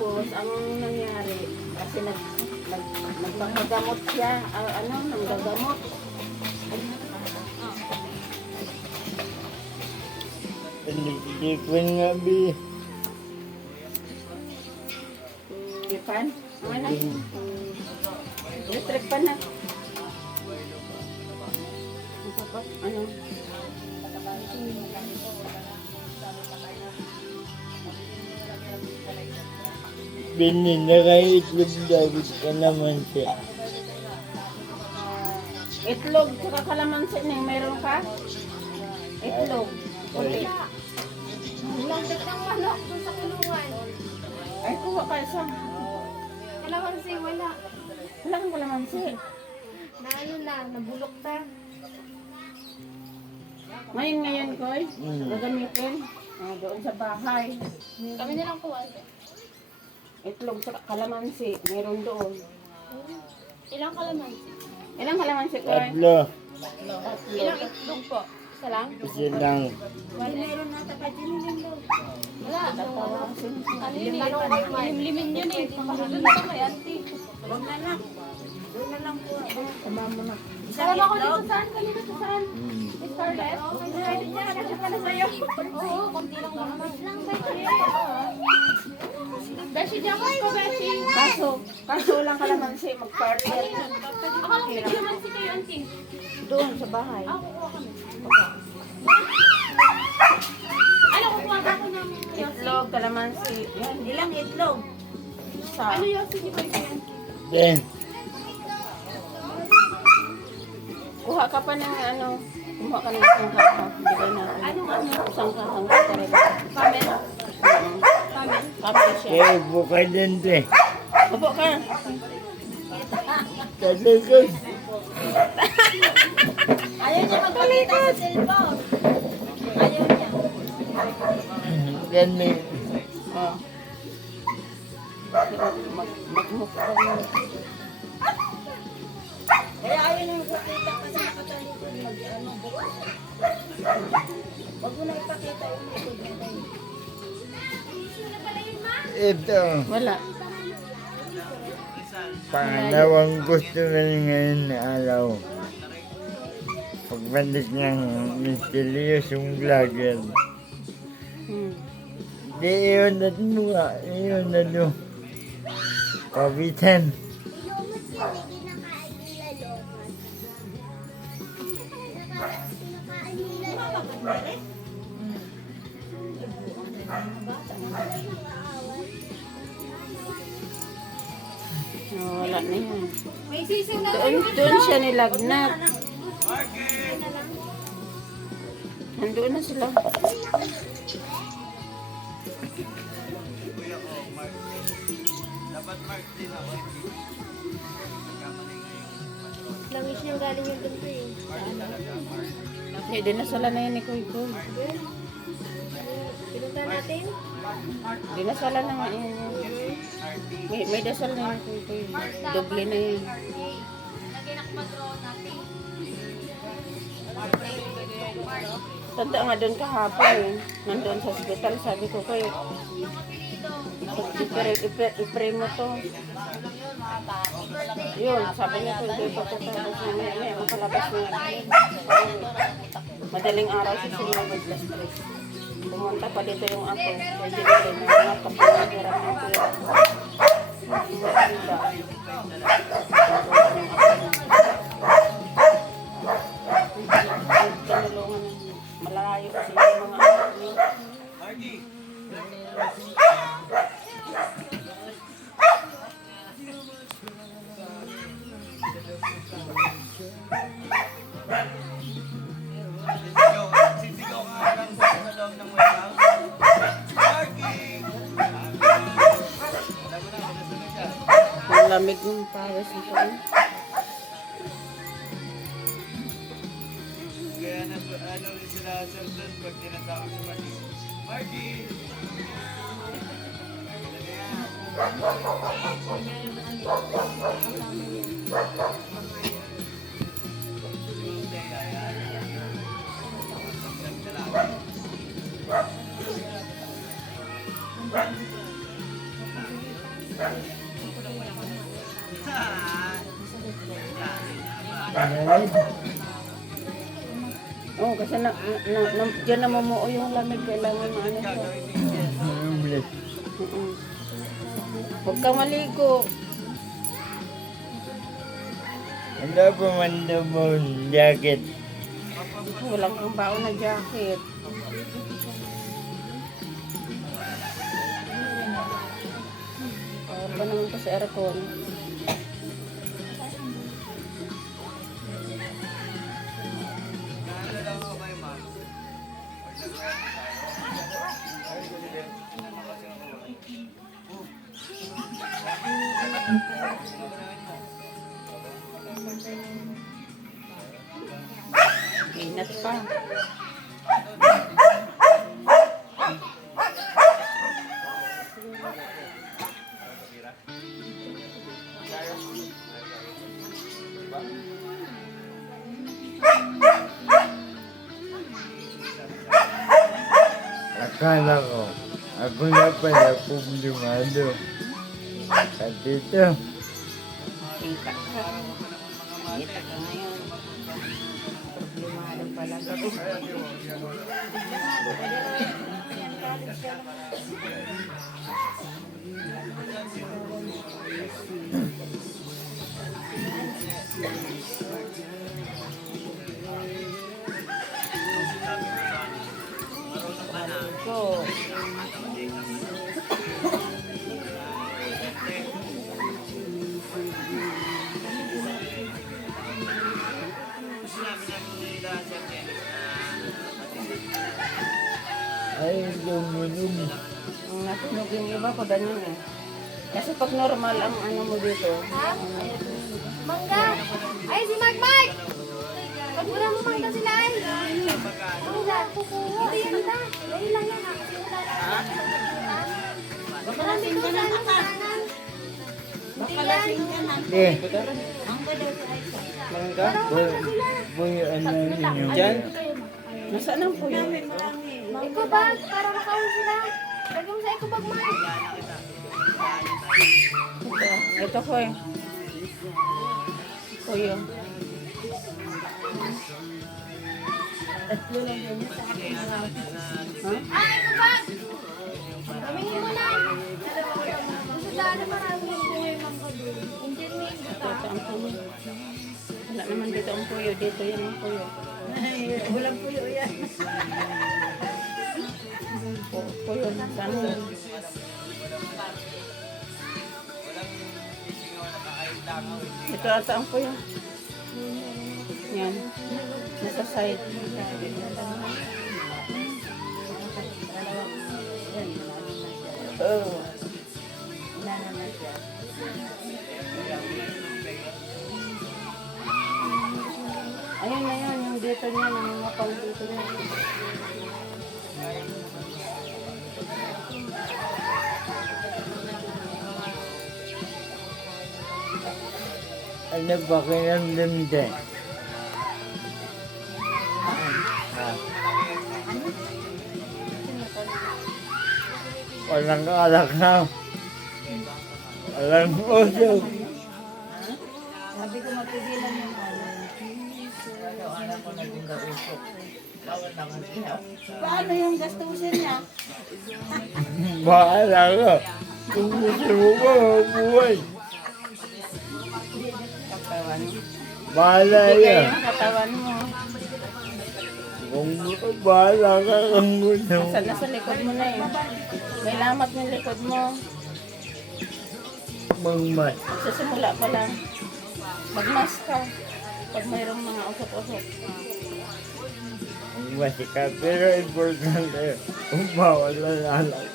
Tapos, ang nangyari, kasi nagpapagamot siya, nanggagamot. Electric nga, Bi. Ipan? Ano? Electric pan na. Ano? Binin na kayo itlog David ka naman siya. Itlog, saka kalamansi na meron ka? Itlog. Kunti. Langit ng manok doon sa kulungan. Ay, kuha ka isa. Kalamansi, wala. Wala kang kalamansi. Na ano na, nabulok na. Ngayon, Koy, gagamitin. Doon sa bahay. Kami na lang po, ate. Itlog, saka kalamansi. Meron doon. Ilang kalamansi? Ilang kalamansi, Koy? Tatlo. Ilang itlog po? Isa lang? Kasi lang. Meron na takajinin doon. Wala. Tatawasin. Ano yun eh? Limlimin yun eh. Doon na kay auntie. Huwag na lang. Doon na lang po. Sama mo na. Sarap ako dito saan? Kanina sa saan? Scarlett? Pwede niya, kasi pala sa'yo. Oo, konti lang naman. Beshi, jamas ko, Beshi. Kaso lang kalamansi, mag-partner. Akala ko hindi naman si kayo, auntie. Doon sa bahay. Kukuha kami. Ano, kukuha ako ng Yossi? Itlog, kalamansi. Yan. Ilang itlog? Isa. Ano Yossi ni kayo, auntie? Then, Kuha ka pa ng kumuha ka ng isang kaka. Bigay na. Isang kakang kaka rin. Kamen? Kamen? Kapit siya. kaya bukay din te. Upo ka. Talikod. Ayaw niya magpakita sa cellphone. Ayaw niya. Yan may. Oh. Magmukha ka rin. Kaya ayaw niya magpakita kasi nakatalikod bukas. Huwag mo na ipakita yung likod niya. Ito. Wala. Pangalawang gusto na niya ngayon na araw. Pagbalik ng misteryosong vlogger. Di iyon na mo nga. Iyon na do. Pabitan. Wala na yan. May sising na Doon siya nilagnat. Nandoon na sila. Langis niyang galing yung ganito eh. Hindi, dinasala na yan ni Kuy Kuy. Pinunta natin? Dinasala na nga yan. May dasal na yan Kuy Kuy. Doble na yan. Naginak mag-draw natin. Tanda nga doon kahapon eh. Nandun sa hospital. Sabi ko Kuy, ipre mo to. Yun, sabi niya Kuy Kuy, pagkatapos na makalabas na yan. Madaling araw si Sinabad Las Tres. Pumunta pa dito yung ako. Kaya dito na mga kapag-hirap ng pera. Tinulungan malayo kasi yung mga anak niya. Ang lamig ng pares nito. Kaya sila sir doon pag tinatawag si Marky. Marky! Oo, kasi dyan namumuo yung lamig. Kailangan maano siya. Homeless. Huwag kang maligo. Wala pa man daw mo jacket. Walang kang baon na jacket. Para ba naman ito sa aircon? Inat pa. Akala ko, ako na pala problemado. At ito, Kita ka. Kita ka ngayon. Problemado pala. Ko. ay lumunog. Ang natunog yung iba ko ganyan eh. Kasi pag normal ang ano mo dito. Mangga! Ay, si Magmag! Pag wala mo mangga sila ay. Mangga! Hindi yan na. Dahil lang yan ha. Baka lasing ka na makanan. Baka lasing ka na. Eh, Mangga? boy, ano ninyo? Diyan? Nasaan ang puyo? Ikaw bag, para makawin sila. Lagyan mo sa ikaw bag, Mag. Ito ko eh. Puyo. Ha? Ay, ikaw bag! Kamingin mo na. Gusto daan marami. Indian made. Ito ang puyo. Wala naman dito ang puyo. Dito yan ang puyo. Walang puyo yan. Puyo na sana. Ito ata ang puyo. Yan. Nasa side. Oh. Ayun na yan, yung dito niya, nangangapang dito niya. Ano ba kinamdam dyan? Walang alak na. Walang usok. Sabi ko mapigilan yung paano yung gastusin niya? Bahala ka. Kung gusto mo ba, mabuhay. Katawan mo. Bahala Bigay ka. yung katawan mo. Kung bahala ka kung gusto mo. Nasa likod mo na eh. May lamat ng likod mo. Mangmas. Sa simula pa lang. Magmask ka. Pag mayroong mga usok-usok. Mangmas ka. Pero importante, kung bawal ang alak.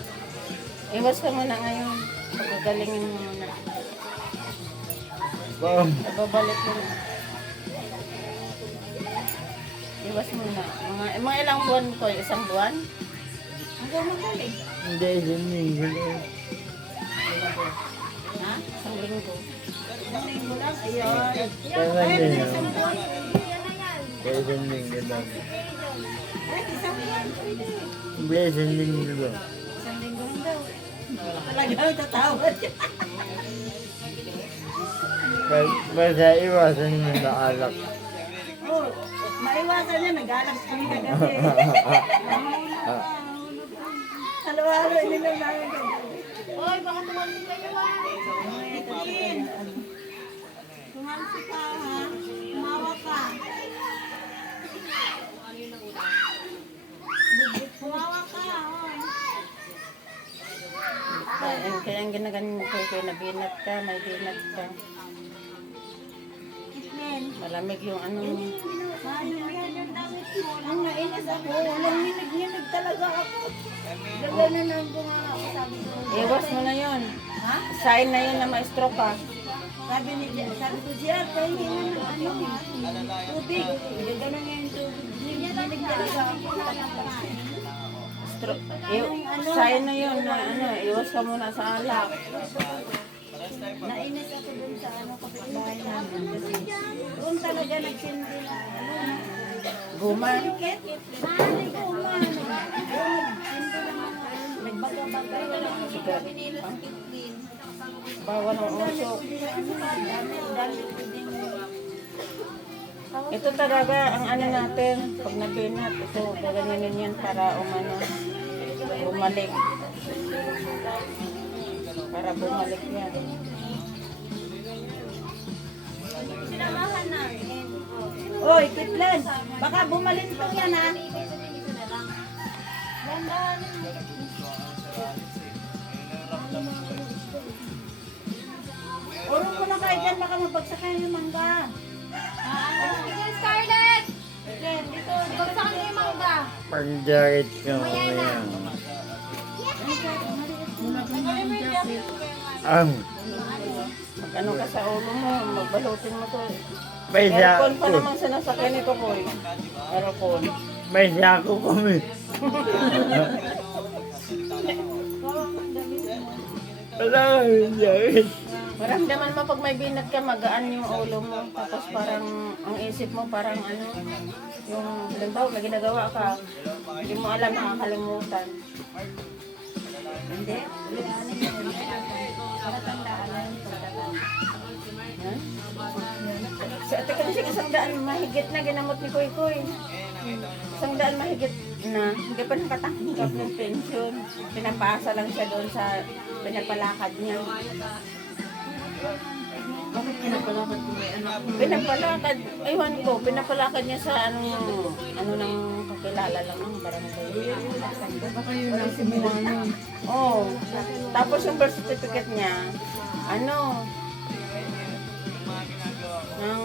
Iwas ka muna ngayon. Pagkagalingin mo muna. Bam. Babalik mo na. Iwas muna. Mga ilang buwan ko? Isang buwan? Hanggang magaling. Hindi, linggo lang. Ha? Isang linggo. Isang linggo lang? Ayun. Kaya din lang. Kaya isang linggo lang. Isang buwan. Pwede. Hindi, isang linggo lang. Isang linggo lang daw. Talaga tatawad. Basta iwasan mo na alak. Maiwasan niya, nag-alak kami kagabi. Halo-halo, ininom namin kagabi. Hoy, baka tumalsik kayo ah. Tumalsi ka ha, tumawa ka. Tumawa ka, hoy. Kaya ang ginaganyan ko kay nabinat ka, may binat ka. Malamig yung ano. Ang nainis ako, walang ninig talaga ako. Gaganan lang ko nga ako, sabi ko. Iwas mo na yun. Ha? Sign na yun na ma-stroke ka. Sabi ko, Jer, pahingi na ng tubig. Gaganan nga yung tubig. Ninig talaga ako. Sign na yun na ano, iwas ka muna sa alak. Nainis ako dun sa kapitbahay namin. Kasi doon talaga nagsindi na Guma. Mali ko, man. Nagbaga-baga. Bawal ang usok. Ito talaga ang ano natin, pag nabinat, ito gaganyanin yan para umano, bumalik. Para bumalik yan. Sinamahan na. Oy, Kitlan, baka bumalintong yan ha. Urong ko na kayo dyan, baka magbagsakan yung mangga. Sige, Scarlett! Dito, bagsakan niyo yung mangga. Pag-jacket ka mo yan. Mag ano ka sa ulo mo, magbalutin mo to. May Aircon pa sako. namang sinasakyan nito ko eh. Aircon. May sako kami. Wala kami jacket. Maramdaman mo pag may binat ka, magaan yung ulo mo. Tapos parang, ang isip mo parang ano, yung, halimbawa, may ginagawa ka, hindi mo alam, nakakalimutan. Hindi, ulianin mo. Para tandaan na yung pagkatanda. Ha? Sa ate kasi isang daan mahigit na ginamot ni Kuy Kuy. Isang daan mahigit na, hindi pa nakatanggap ng pension. Pinapasa lang siya doon sa pinapalakad niya. Bakit pinapalakad ko may anak mo? Pinapalakad, aywan ko, pinapalakad niya sa ano ng kakilala lang ng barangay. Baka yun lang si Milano. Oh, tapos yung birth certificate niya, ano, nang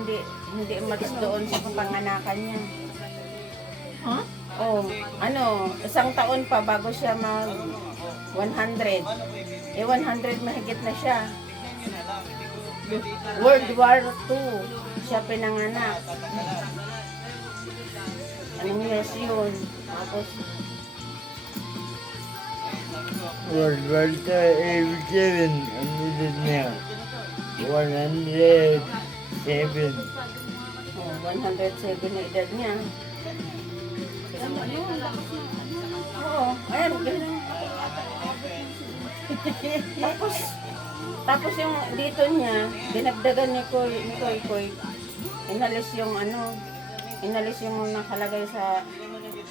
hindi match doon sa kapanganakan niya. Ha? Oh, ano, isang taon pa bago siya mag 100. Eh 100 mahigit na siya. World War II siya pinanganak. Anong years yun? Tapos, World War II, 87. Ang edad niya. 107. oh, 107 na edad niya. Oo, ayan, ganun. Tapos yung dito niya, dinagdagan ni Koy, inalis yung ano, inalis yung nakalagay sa,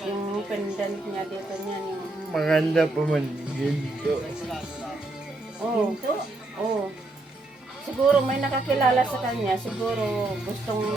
yung pendant niya dito niya, yung, Maganda pa man ginto. oh, oh. Siguro may nakakilala sa kanya, siguro gustong